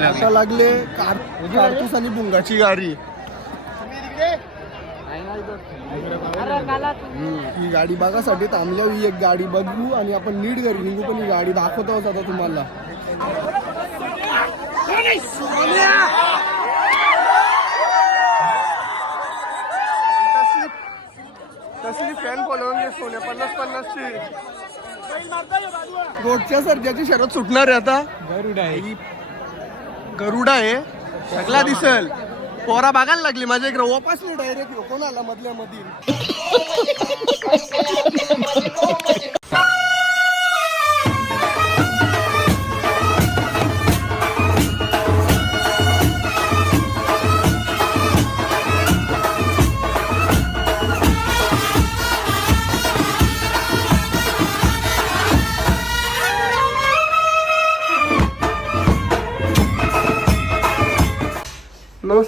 आता लागले कार कारतूस आणि बुंगाची गाडी. ही गाडी बघासाठी थांबल्या ही एक गाडी बघू आणि आपण नीट घरी निघू पण ही गाडी दाखवतो आता तुम्हाला. कसली फॅन फॉलोइंग सोन्या पन्नास पन्नासची. रोडच्या सर्जाची शरद सुटणार आहे आता. गरुडा आहे. सगळा दिसल. पोरा बघायला लागली. माझ्या इकडे वापसली डायरेक्ट कोण आला मधल्या मधील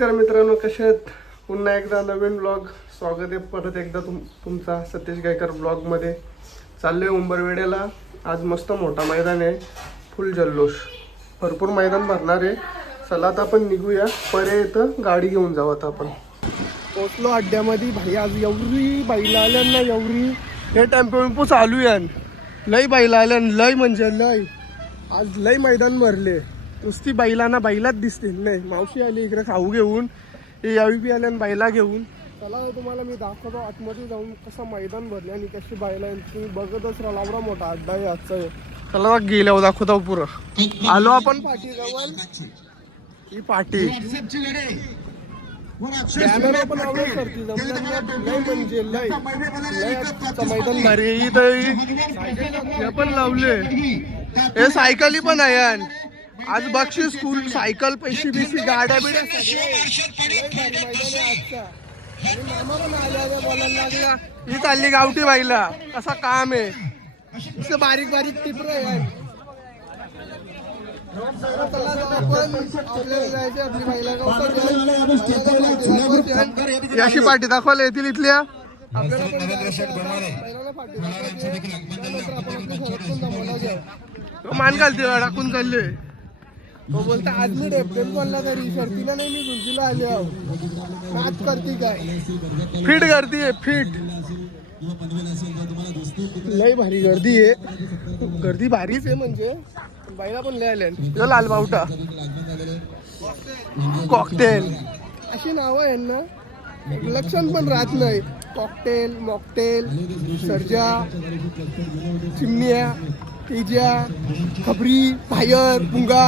नमस्कार मित्रांनो कसे आहेत? पुन्हा एकदा नवीन ब्लॉग स्वागत आहे परत एकदा तुम तुमचा सतीश गायकर ब्लॉगमध्ये चाललोय उंबरवेड्याला आज मस्त मोठा मैदान आहे. फुल जल्लोष. भरपूर मैदान भरणार आहे. चला आता आपण निघूया. परे इथं गाडी घेऊन जाऊ आता आपण. पोचलो अड्ड्यामध्ये. भाई आज एवढी बैला आल्या ना एवढी. हे टेम्पो चालू आहे. लय बैला आल्या लय म्हणजे लय. आज लय मैदान भरले. नुसती बैलांना बैलाच दिसतील. नाही मावशी आली इकडे खाऊ घेऊन यावी बी आल्या बैला घेऊन. चला हो, तुम्हाला मी दाखवतो आतमध्ये जाऊन कसं मैदान भरले आणि कशी बायला आहेत. तुम्ही बघतच राहा एवढा मोठा अड्डा आहे आजचा हे. चला गेल्यावर हो, दाखवतो पुरं. आलो आपण. पाठी जवळ ही पाठी पण आवडत करते लय म्हणजे लय. मैदान भारी इथं हे. पण लावले. हे सायकली पण आहे आज बक्षीस स्कूल सायकल पैसे बिशी गाड्या बिड्या. ही चालली गावठी बाईला. कसा काम आहे? बारीक बारीक टिपर आहे. याशी पाठी दाखवायला येतील इथल्या. मान घालते टाकून चालले तो बोलता आज मी डेप्टेन बोलला तरी शर्तीला नाही मी गुंजीला आले आहो. नाच करते काय? फिट करते फिट. लय भारी गर्दी आहे. गर्दी भारीच आहे म्हणजे. बाईला पण लय आले जो लाल बावटा. कॉकटेल. अशी नावं आहे ना. लक्षण पण राहत नाही. कॉकटेल मॉकटेल सर्जा चिमण्या. तेजा खबरी पायर पुंगा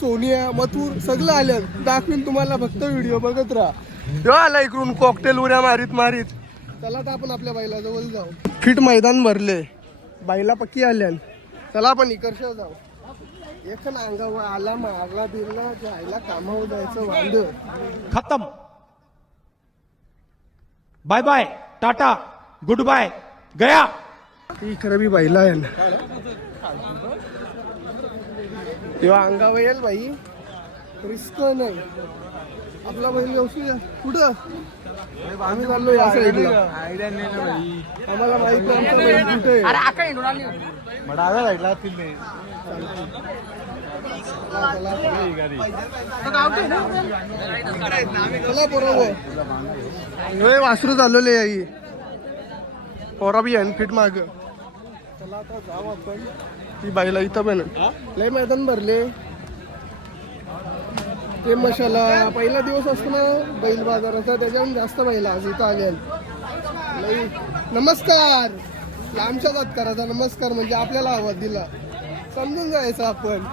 सोनिया मथुर सगळं आलं. दाखवीन तुम्हाला फक्त व्हिडिओ बघत राहा. आला इकडून कॉकटेल उड्या मारीत मारीत. चला तर आपण आपल्या बाईला जवळ जाऊ. फिट मैदान भरले. बाईला पक्की आल्यान चला आपण इकडच्या जाऊ. एक ना अंगावर आला मारला बिरला जायला कामावर जायचं वांद. खतम. Bye bye tata good bye गया. ती खरं बी बाईला ना. तेव्हा अंगावर येईल बाई. रिस्क नाही. आपला बैल व्यवस्थित. कुठं? आम्ही चाललो या साईडला आम्हाला माहीत नाही आमचा बैल कुठे आहे. चला बरोबर होय वासरू चालवले आई पोरा बी आहे फिट माग. चला आता जाऊ आपण. ती बाईला इथं पण. लय मैदान भरले. ते मशाला पहिला दिवस असतो ना बैल बाजाराचा त्याच्याहून जास्त बैल आज इथं आले नमस्कार. लांबच्या जात करायचा नमस्कार म्हणजे आपल्याला आवाज दिला. समजून जायचं आपण.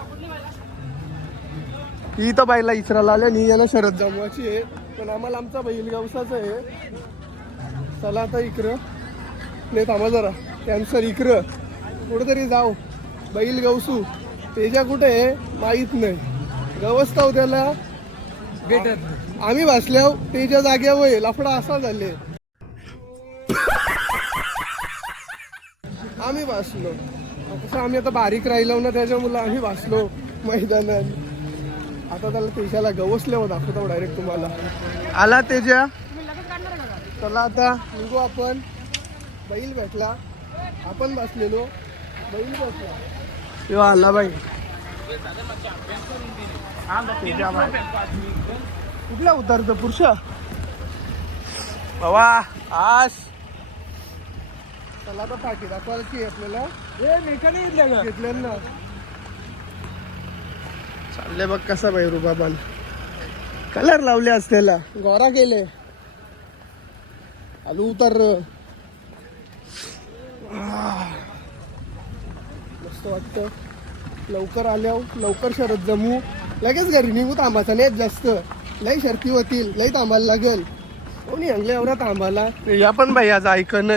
ही तर बाईला इचराला आल्या आणि याला शरद जमवायची आहे. पण आम्हाला आमचा बैल व्यवसाच आहे. चला आता इकडं. नाही थांबा जरा. कॅन्सर इकडं. कुठेतरी जाऊ. बैल गवसू. तेजा कुठे माहीत नाही. गवसताव त्याला भेटत आम्ही भासल्याव तेच्या जाग्यावर लफडा असा झाले. आम्ही भासलो कसं आम्ही आता बारीक राहिलो ना त्याच्यामुळे आम्ही भासलो मैदानात. आता त्याला तेजाला गवसल्यावर दाखवतो डायरेक्ट तुम्हाला. आला तेजा. चला आता निघू आपण. बैल भेटला. आपण बसलेलो. बैल भेटला तेव्हा आला बाई कुठला उतरतो पुरुषा? बाबा आस. चला आता पाठी दाखवायची आपल्याला. घेतले ना चालले बघ कसा बाई रुबाबान. कलर लावले असतेला गोरा केले. आलू उतर असं वाटतं. लवकर आल्यावर लवकर शरद जमू. लगेच घरी निघू थांबायचा नाही जास्त. लई शर्ती होतील लई थांबायला लागल. कोणी हंगले एवढा थांबायला या पण बाई आज ऐकन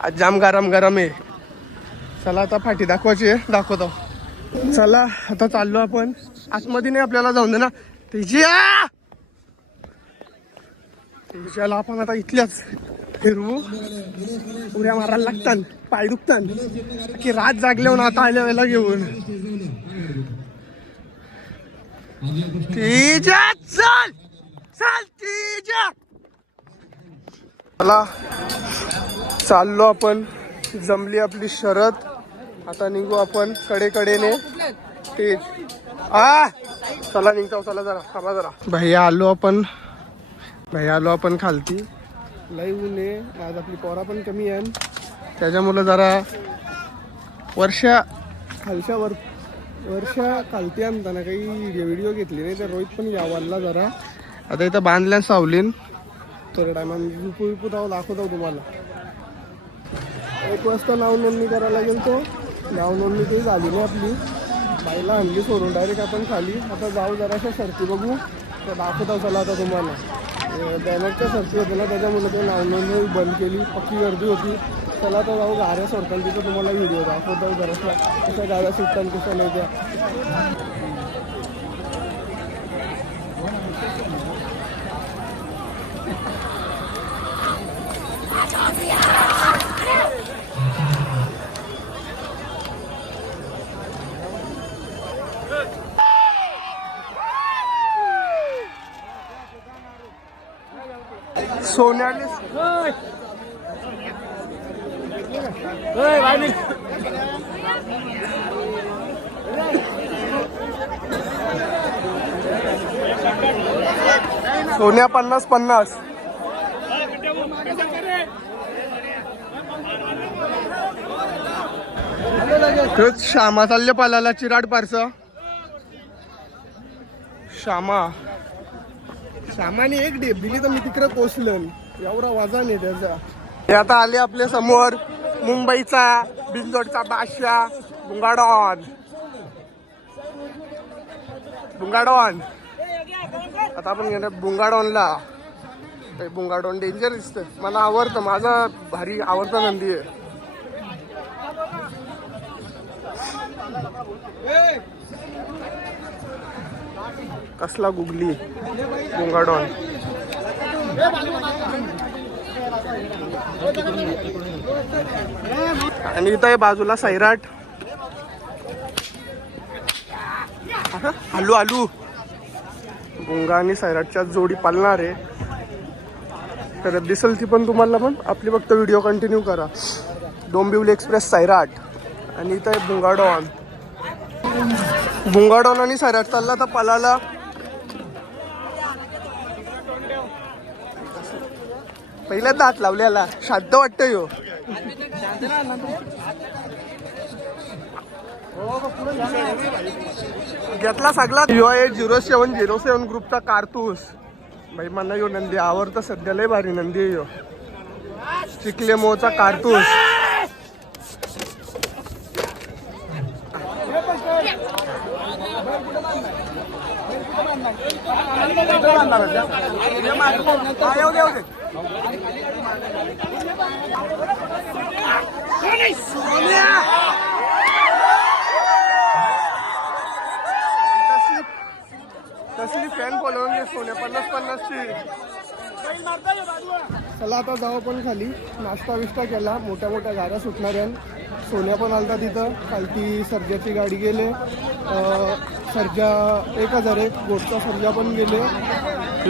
आज जाम गरम गरम आहे. चला आता फाटी दाखवायची आहे दाखवतो. चला आता चाललो आपण. आतमध्ये नाही आपल्याला जाऊन दे ना त्याची आपण आता इथल्याच. फिरवू उड्या मारायला लागतात. पाय दुखतात. की रात जागले आता आल्या वेळेला घेऊन. चल. चल तेजा चला. चाललो आपण. जमली आपली शरद. आता निघू आपण कडेकडेने. तेज आ! चला निघतो. चला जरा. थांबा जरा. भैया आलो आपण. भैया आलो आपण खालती. लई ऊन आहे. आज आपली पोरा पण कमी आहे त्याच्यामुळं जरा वर्षा खालच्या वर वर्षा खालती आणताना काही व्हिडिओ व्हिडिओ घेतली नाही तर रोहित पण यावाला जरा. आता इथं बांधल्या सावलीन. तर टायमान विपू विपू जाऊ दाखवतो तुम्हाला. एक वाजता नाव नोंदणी करायला लागेल तो. नाव नोंदणी काही झाली नाही आपली. बाईला आणली सोडून डायरेक्ट आपण खाली. आता जाऊ जराशा शर्ती बघू. तर दाखवतो चला आता तुम्हाला. बॅनरच्या शर्ती होत्या ना त्याच्यामुळे ते नाव बंद केली पक्की गर्दी होती. चला तर जाऊ गाड्या सोडताना तिथं तुम्हाला व्हिडिओ दाखवतो बऱ्याचशा कशा गाड्या सुटतात कसं नाही त्या. सोन्याने सोन्या पन्नास पन्नास. खरंच श्यामा चालले पालाला चिराड पारस श्यामा. श्यामाने एक डेप दिली तर मी तिकडे पोचलं एवढा वजन आहे त्याचा. आता आले आपल्यासमोर मुंबईचा बिंदोडचा बादशाह बुंगाडॉन. बुंगाडॉन. आता आपण घेणार बुंगाडॉनला. बुंगाडॉन डेंजर दिसतं मला आवडतं. माझा भारी आवडता नंदी आहे. कसला गुगली? बुंगाडॉन आणि इथं आहे बाजूला सैराट. आलू आलू. गुंगा आणि सैराटच्या जोडी पालणार आहे. तर दिसेल ती पण तुम्हाला पण आपली फक्त व्हिडिओ कंटिन्यू करा. डोंबिवली एक्सप्रेस सैराट. आणि इथं आहे बुंगाडॉन बुंगाडॉन आणि सैराट चालला तर पलाला पहिल्यांदा दात लावल्याला. शांत वाटतं यो घेतला सगळा. यो eight zero seven zero seven ग्रुपचा कारतूस. भाई मला यो नंदी आवडतं. सध्या लय भारी नंदी यो चिकले मोचा कारतूस हा, येऊ दे, येऊ दे. तसली फॅन फॉलोविंग आहे सोन्या पन्नास पन्नासची चला आता जाऊ पण खाली. नाश्ता विष्टा केला. मोठ्या मोठ्या गाड्या सुटणाऱ्या सोन्या पण आलता तिथं. खालती सर्जाची गाडी गेले. सर्जा एक हजार एक गोटचा सर्जा पण गेले.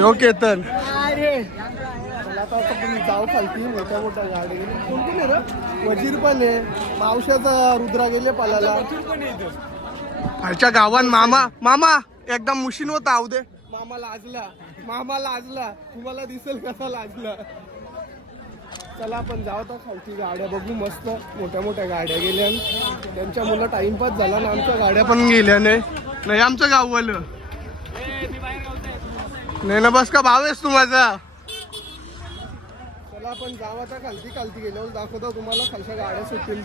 यो केतन. चला आता आपण जाऊ खालती मोठ्या मोठ्या गाड्या गेले कोणती नाही रे? वजीर पण आहे. मावशाचा रुद्रा गेले पालाला. खालच्या गावान मामा मामा एकदम मुशीन होता आऊ दे. मामा लाजला. मामा लाजला. तुम्हाला दिसेल कसा लाजला. चला आपण जाऊ तर खालची गाड्या बघू मस्त. मोठ्या मोठ्या गाड्या गेल्या. त्यांच्या मुलं टाइमपास झाला ना आमच्या गाड्या पण गेल्या नाही. नाही आमचं गाववालं. नाही ना बस का भाव आहेस तू माझा? चला आपण जाऊ आता खालती खालती गेल्यावर दाखवतो तुम्हाला खालच्या गाड्या सुटतील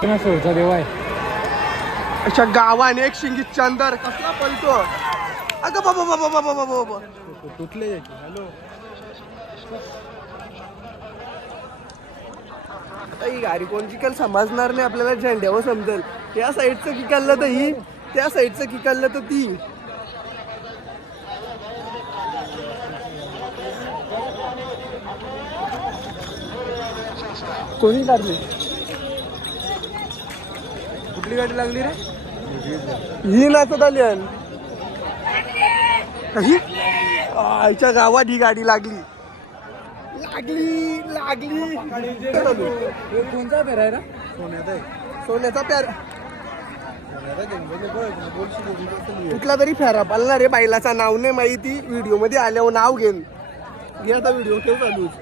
त्या सोयचा देव आहे अशा गावाने एक शिंगीत चांदर कसला पलतो अगं बाबा बाबा बाबा बाबा बाबा. तुटले हॅलो आता ही गाडी कोणची समजणार नाही आपल्याला झेंड्यावर समजेल. त्या साईडचं किकाललं तर ही त्या साईडचं किकाललं तर ती. कोणी काढली कुठली गाडी लागली रे? ही नाचत आली आहे. आईच्या गावात ही गाडी लागली. लागली लागली. कोणता फिरायला सोन्याचा प्यार. कुठला तरी फेरा पालना रे बायलाचा नाव नाही माहिती. व्हिडिओमध्ये आल्यावर नाव घेन. घे आता व्हिडिओ ठेव चालू. आता.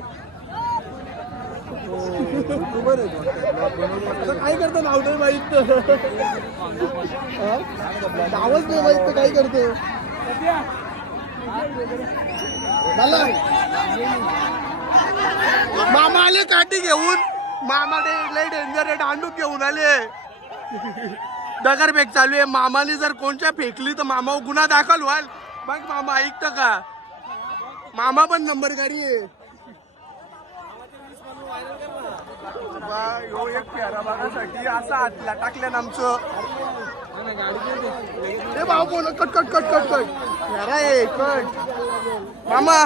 काय करतो नाव नाही माहीत. हा? नावच नाही माहीत तर काय करतो? मला मामा आले काठी घेऊन. मामा ते लय डेंजर आहे दांडूक घेऊन आले. दगड फेक चालू आहे. मामाने जर कोणच्या फेकली तर मामा गुन्हा दाखल व्हाल. बघ मामा ऐकतं का? मामा पण नंबर गाडी आहे. बा, एक प्यारा बघासाठी असा हातला टाकल्यान आमचं. हे भाऊ बोल cut cut cut cut cut. फेरा आहे कट. मामा.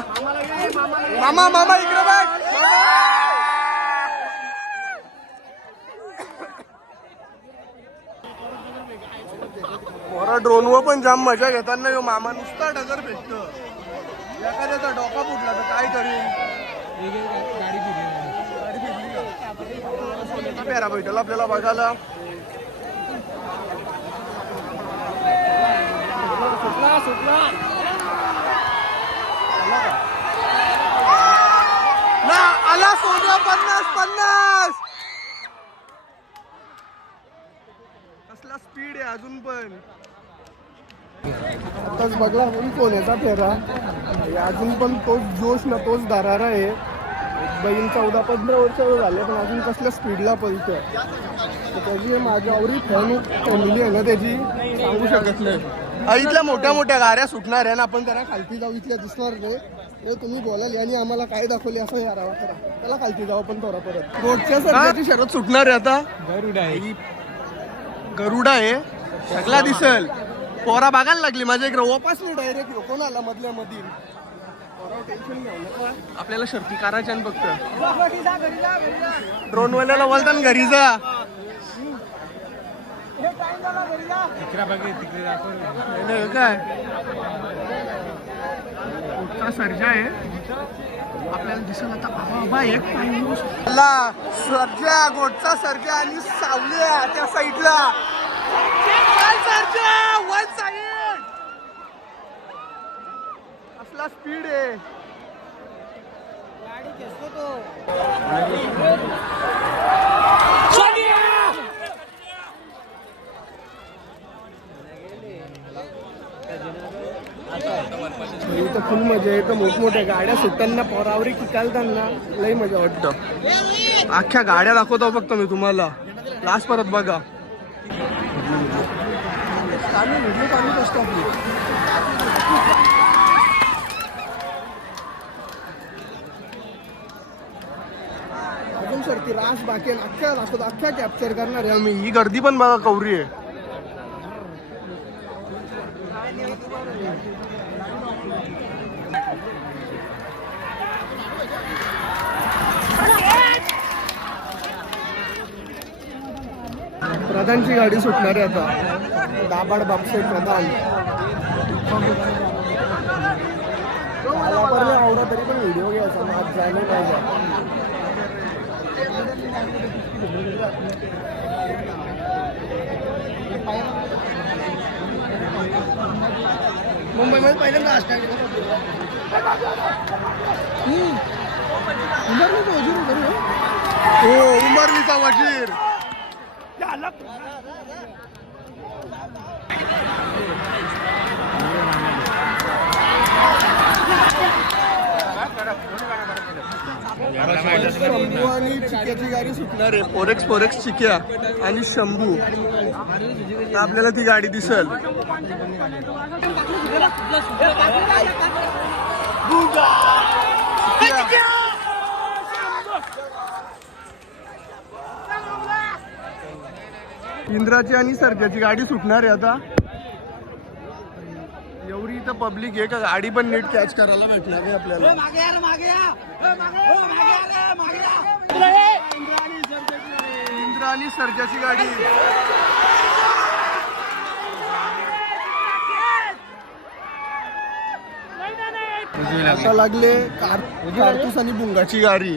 मामा मामा इकडे बघ. मामा! मोरा ड्रोनवर पण जाम मजा घेताना ह्यो मामा. नुसता डगर भेटत एखाद्याचा डोका फुटला तर काय करीन सोन्याचा पेरा भेटेल आपल्याला बघायला. सुटला सुटला ना आला सोन्या पन्नास पन्नास! कसला स्पीड आहे अजून पण. आताच बघला आपण सोन्याचा फेरा? अजून पण तोच जोश ना तोच दरारा आहे. बहीण चौदा पंधरा वर्ष झाले पण अजून कसल्या स्पीडला पळतो तर त्याची माझ्या आवडी फॅन फॅमिली आहे ना त्याची. सांगू शकत नाही. इथल्या मोठ्या मोठ्या गाड्या सुटणार आहे ना आपण त्यांना खालती जाऊ इथल्या दिसणार नाही. तुम्ही बोलाल आणि आम्हाला काय दाखवले असं यारावा करा. त्याला खालती जाऊ आपण थोडा परत. रोडच्या सध्याची शरद सुटणार आहे आता. गरुड आहे. गरुडा आहे. सगळा दिसल. पोरा बघायला लागली माझ्या इकडे वापस नाही डायरेक्ट कोण आला मधल्या मधील. आपल्याला शर्ती करायच्या आणि फक्त ड्रोन वाल्याला बोलताना घरी जा. काय? सर्जा आहे. आपल्याला दिसेल आता बाबा एक पाय सर्जा गोटचा सर्जा आणि सावल्या त्या साईडला. सर्जा वन साईड. असला स्पीड आहे इथं फुल मजा येतं. मोठमोठ्या गाड्या सुटताना पोरावरी किकालताना लई मजा वाटतं. अख्ख्या गाड्या दाखवतो फक्त मी तुम्हाला. लास्ट परत बघा. अजून सर ती असतो रास बाकी आहे. अख्ख्या दाखवतो. अख्ख्या कॅप्चर करणार आहे आम्ही. ही गर्दी पण बघा कवरी आहे. प्रधानची गाडी सुटणार आहे आता. दाबाड बापसे प्रधान. मला आवडा तरी पण व्हिडिओ घ्यायचा माझ जायला पाहिजे. मुंबईमध्ये पहिल्यांदा असणार हो? उमरलीचा वजीर शंभू आणि चिक्याची गाडी सुटणार आहे फोरेक्स फोरेक्स चिक्या आणि शंभू. आपल्याला ती गाडी दिसल. इंद्राची आणि सरक्याची गाडी सुटणार आहे आता. इथं पब्लिक आहे का गाडी पण नीट कॅच करायला भेटणार नाही आपल्याला. इंद्रा आणि सर्जाची गाडी. आता लागले. कार कारतूस आणि बुंगाची गाडी.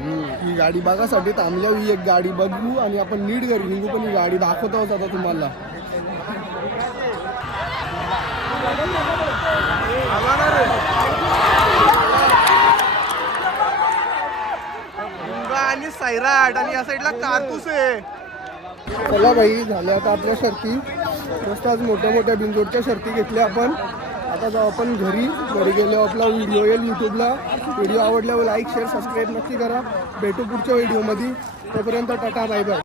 ही गाडी बघासाठी थांबल्या ही एक गाडी बघू आणि आपण नीट घरी निघू पण ही गाडी दाखवतो आहोत आता तुम्हाला. आणि सैराट आणि या साईडला कारतूस आहे. चला भाई झाल्या आता आपल्या शर्ती. मस्त आज मोठ्या मोठ्या बिंजोडच्या शर्ती घेतल्या आपण. आता जाऊ आपण घरी. घरी गेल्यावर आपला व्हिडिओ येईल यूट्यूबला व्हिडिओ आवडल्यावर लाईक शेअर सबस्क्राईब नक्की करा. भेटू पुढच्या व्हिडिओमध्ये तोपर्यंत टाटा बाय बाय